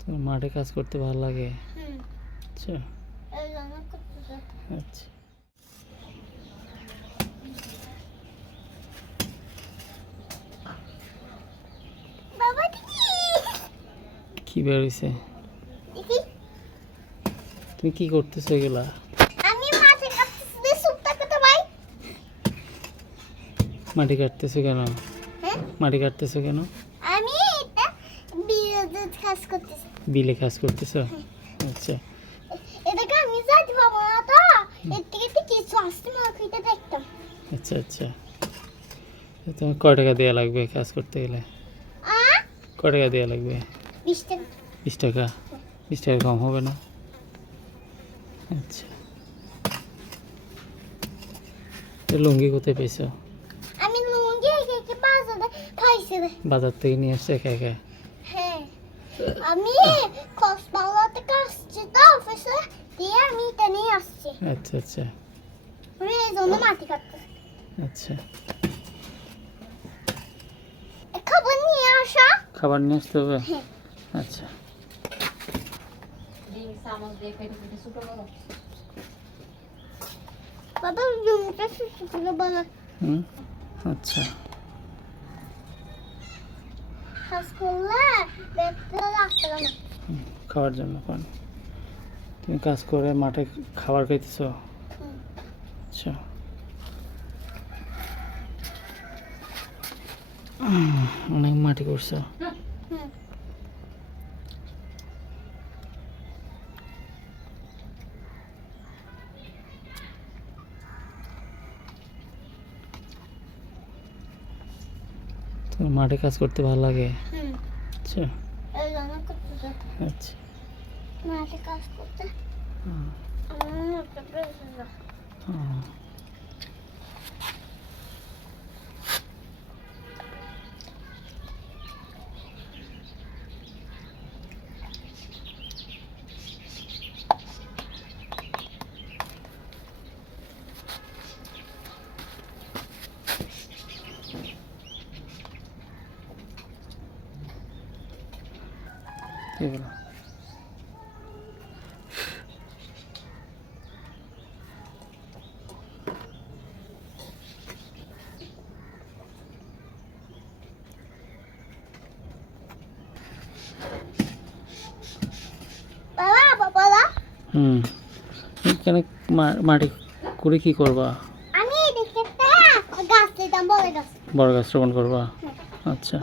তোর মাঠে কাজ করতে ভালো লাগে? আচ্ছা। আচ্ছা। কি বেরোইছে দেখি। তুমি কি করতেছো এগুলা? মাটি কাটতেছো কেন? হ্যাঁ? মাটি কাটতেছো কেন? কাজ করতেছি। বিলে কাজ করতেছো? আচ্ছা। এটাকে আমি যাইতে পারব না তো? এর থেকে তো কিছু আসতে না খুঁজে দেখতাম। আচ্ছা আচ্ছা। তোমার কয় টাকা দেওয়া লাগবে কাজ করতে গেলে? কয় টাকা দেওয়া লাগবে? বিশ টাকা। বিশ টাকা? বিশ টাকা কম হবে না? আচ্ছা। লুঙ্গি কোথায় পেয়েছ? আমি লুঙ্গি একে বাজারে থেকে নিয়ে আসছে একা একা? হ্যাঁ আমি কক্সবাজার থেকে আসছি তো অফিসে দিয়ে আমি এটা নিয়ে আসছি। আচ্ছা আচ্ছা। আমি এই জন্য মাটি কাটতে আচ্ছা। খাবার নিয়ে আসা। খাবার নিয়ে আসতে হবে? হ্যাঁ। আচ্ছা। বাবা রুমটা শুশু করে বলো। হুম? আচ্ছা। খাওয়ার জন্য পানি তুমি কাজ করে মাঠে খাবার খাইতেছ? আচ্ছা। অনেক মাটি করছ। মাঠে কাজ করতে ভালো লাগে। আচ্ছা। আচ্ছা। মাঠে কাজ করতে। আমার এগুলো। হুম। এখানে মা- মাটি করে কি করবা? আমি গাছ বড় গাছ। রোপণ করবা? আচ্ছা।